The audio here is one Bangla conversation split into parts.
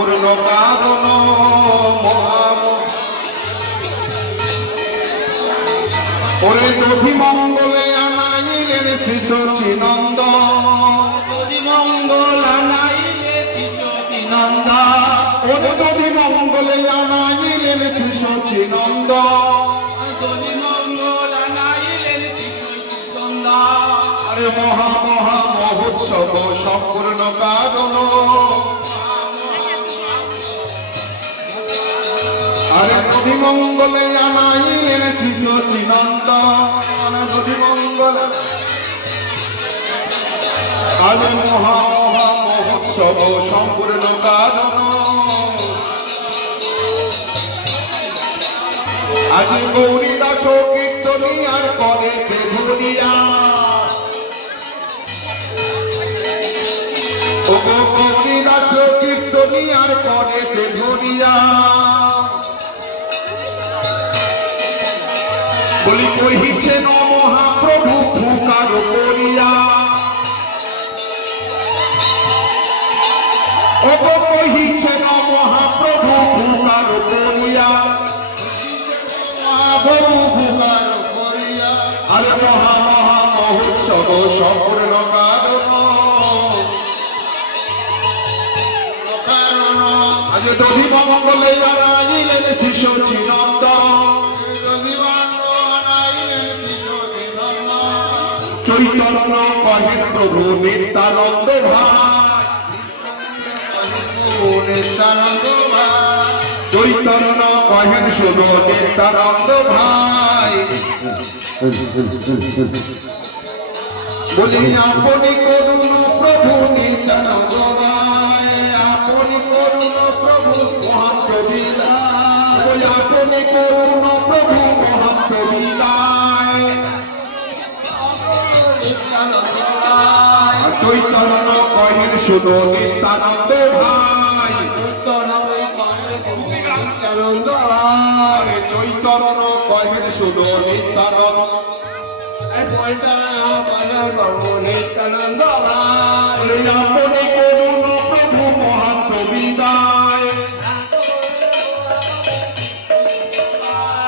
সম্পূর্ণ কারণ ওরে দধি মঙ্গলে আনাইলেন শ্রী সচিনন্দ। যদি মঙ্গল আনাইলে চিচতি নন্দা ওরে দধি মঙ্গলে আনাইলেন শ্রী সচিনন্দ। যদি মঙ্গল আনাইলেন চিচতি নন্দা আরে মহা মহা মহোৎসব সম্পূর্ণ কারণ। আরে দধি মঙ্গলে আনাইলেন শ্রী সচিনন্দ দধি মঙ্গলে আজ মহা মহা মহোৎসব, সম্পূর্ণ কারণ। আজ গৌরী দাস কীর্তনী আর করে ধরিয়া ও গৌরী দাস কীর্তনী আর করে ধরিয়া কহিছেন মহাপ্রভু ফুকার করিয়া। অব কহিছেন মহাপ্রভু ফুকার করিয়া। মহাপ্রভু ফুকার করিয়া। আরে মহা মহা মহোৎসব সম্পূর্ণ কারণ। কারণ। আজ দধি মঙ্গলে আনাইলেন শিশু চিনন্দ প্রভু নিত্যানন্দ ভাই। চৈতন্য কহেন শুধু নিত্যানন্দ ভাই। বলি, আপনি করুন প্রভু নিত্যানন্দ ভাই। আপনি করুন প্রভু ওই আপনি করুন প্রভু শুধু নিত্যানন্দ ভাই। চৈতন্য কহেন শুধু নিত্যানন্দ বলে আপনি করুন প্রভু মহান্ত বিদায়।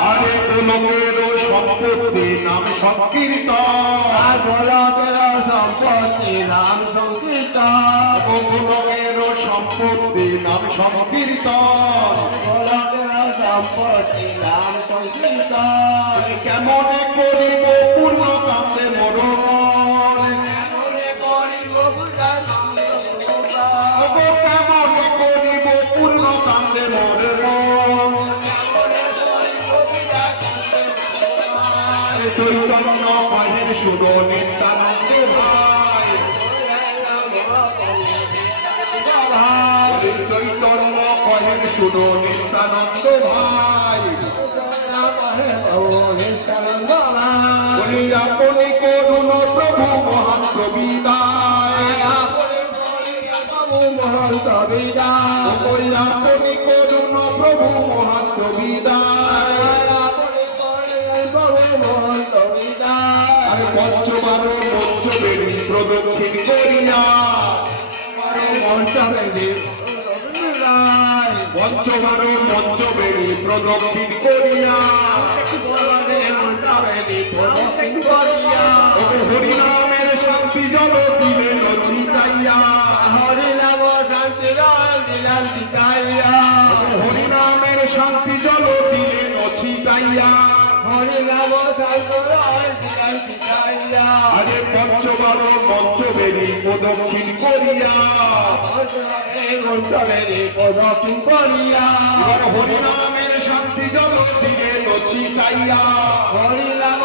আরে গোলকের সম্পত্তি নাম সংকীর্তন। সম্পত্তি নাম সংকীর্তন। গোলকের সম্পত্তি নাম সংকীর্তন। সম্পত্তি নাম সংকীর্তন কেমন করিব পূর্ণ কান্দে মরণ? কেমন করিব পূর্ণ কান্দে মরে চৈতন্য পাহের শুভ নিত্যানন্দ শুভ নিত্যানন্দ ভাই। আপনি করুন প্রভু মহান বিদায় ওই আপনি করুন প্রভু মহান বিদায় আরে পঞ্চবার পঞ্চবেণী প্রদক্ষিণ করিয়া পঞ্চবার পঞ্চবেণী প্রদক্ষিণ করিয়া। হরিনামের শান্তি জল দিলেন ছিটাইয়া হরিনামের শান্তি জল দিলেন ছিটাইয়া আরে পঞ্চবার পঞ্চবেণী প্রদক্ষিণ করিয়া। হরিনামের শান্তি জল দিলেন ছিটাইয়া হরিনাম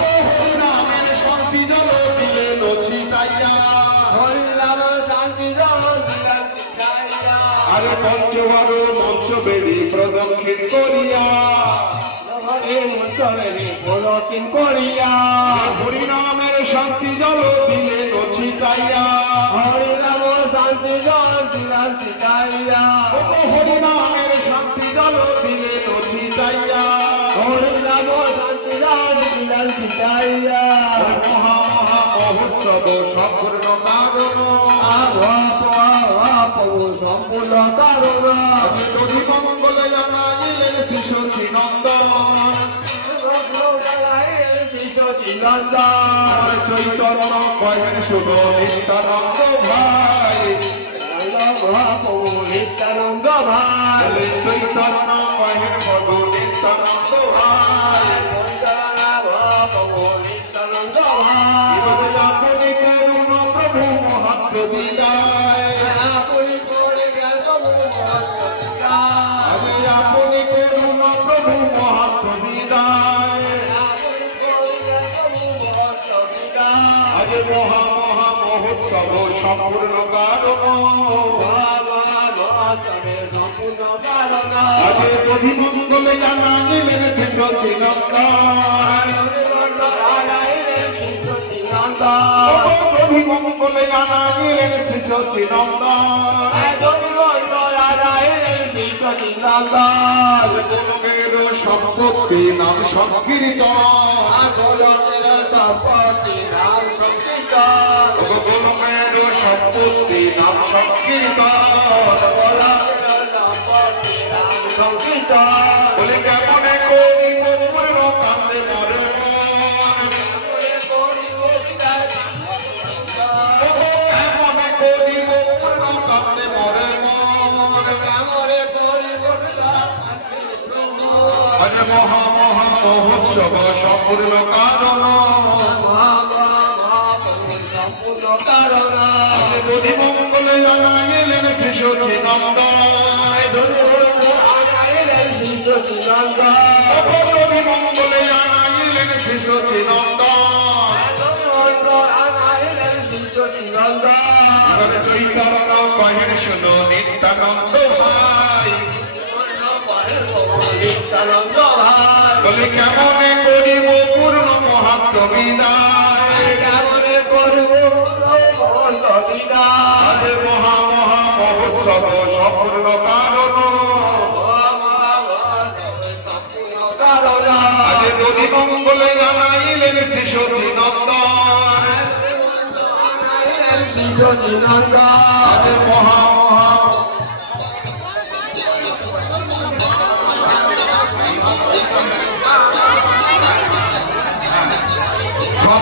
হরিনামের শান্তি জল দিলেন ছিটাইয়া হরিনাম শান্তি দিলাম আরে পঞ্চবার পঞ্চবেণী প্রদক্ষিণ করিয়া প্রদক্ষিণ করিয়া হরিনামের শান্তি জল দিলেন ছিটাইয়া হরিনাম শান্তি দিলাম শিখাইয়া হরিনামের শান্তি জল দিলেন ছিটাইয়া হরিনাম শান্তি দিলাম শিখাইয়া মহা মহা মহোৎসব সম্পূর্ণ কারণ সম্পূর্ণ কারণ আজ যদি মঙ্গলে জানাইলেন শ্রী চৈতন্য কয়েন শুধু নিত্যানন্দ ভাই। নিত্যানন্দ ভাই। চৈতন্য কয়েন শুধু নিত্যানন্দ ভাই। নিত্যানন্দ ভাই। প্রভু মহাত্ম বিদায় আজ মহা মহা মহোৎসব সম্পূর্ণ কারণ আজ অভিমঙ্গলে জানাইলেন শ্রী সচিনন্দন অভিমঙ্গলে জানাইলেন শ্রী সচিনন্দন গোলকের সম্পত্তি নাম সংকীর্তন গোলকের সম্পত্তি নাম সংকীর্তন মহা মহা মহোৎসব সম্পূর্ণ কারণ দধি মঙ্গলে জানাইলেন শ্রী সচিনন্দন দধি মঙ্গলে জানাইলেন শ্রী সচিনন্দন চৈতন্য কহেন শুনো নিত্যানন্দ ভাই নিত্যানন্দ কেমনে করিব পূর্ণ মহাত্ম বিদায়? কেমনে করব আজ মহা মহা মহোৎসব সম্পূর্ণ কারণ। আজ নদী মঙ্গলে জানাইলেন শিশু শ্রী সচিনন্দন আজ মহা মহা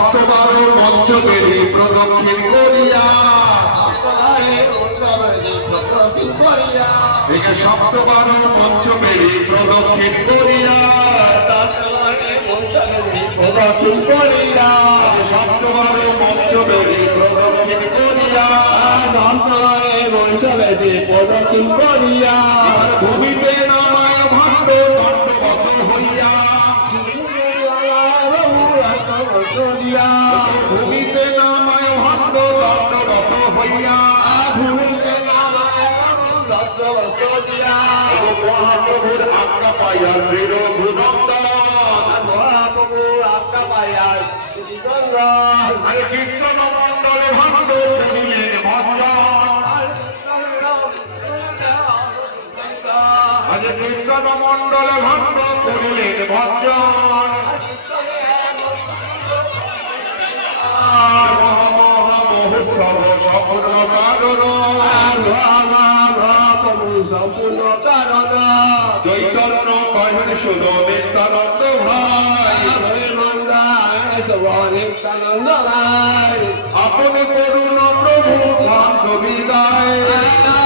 সপ্তবার পঞ্চমেরই প্রদক্ষিণ করিয়া। সপ্তবার পঞ্চমেরই প্রদক্ষিণ করিয়া। সপ্তবার পঞ্চমেরই প্রদক্ষিণ করিয়া। ভূমিতে নামায় ভণ্ড ভূমিতে নামায় ভণ্ড দণ্ডগত হইয়া মহাপ্রভুর আজ্ঞা পাইয়া শ্রী রঘুনন্দন আরে কীর্তন মণ্ডলে ভণ্ড করিলেন ভঞ্জন আজ কীর্তন মণ্ডলে ভণ্ড করিলেন ভঞ্জন নিত্যানন্দ ভাই নিত্যানন্দ ভাই আপনি করুন প্রভু শান্ত বিদায়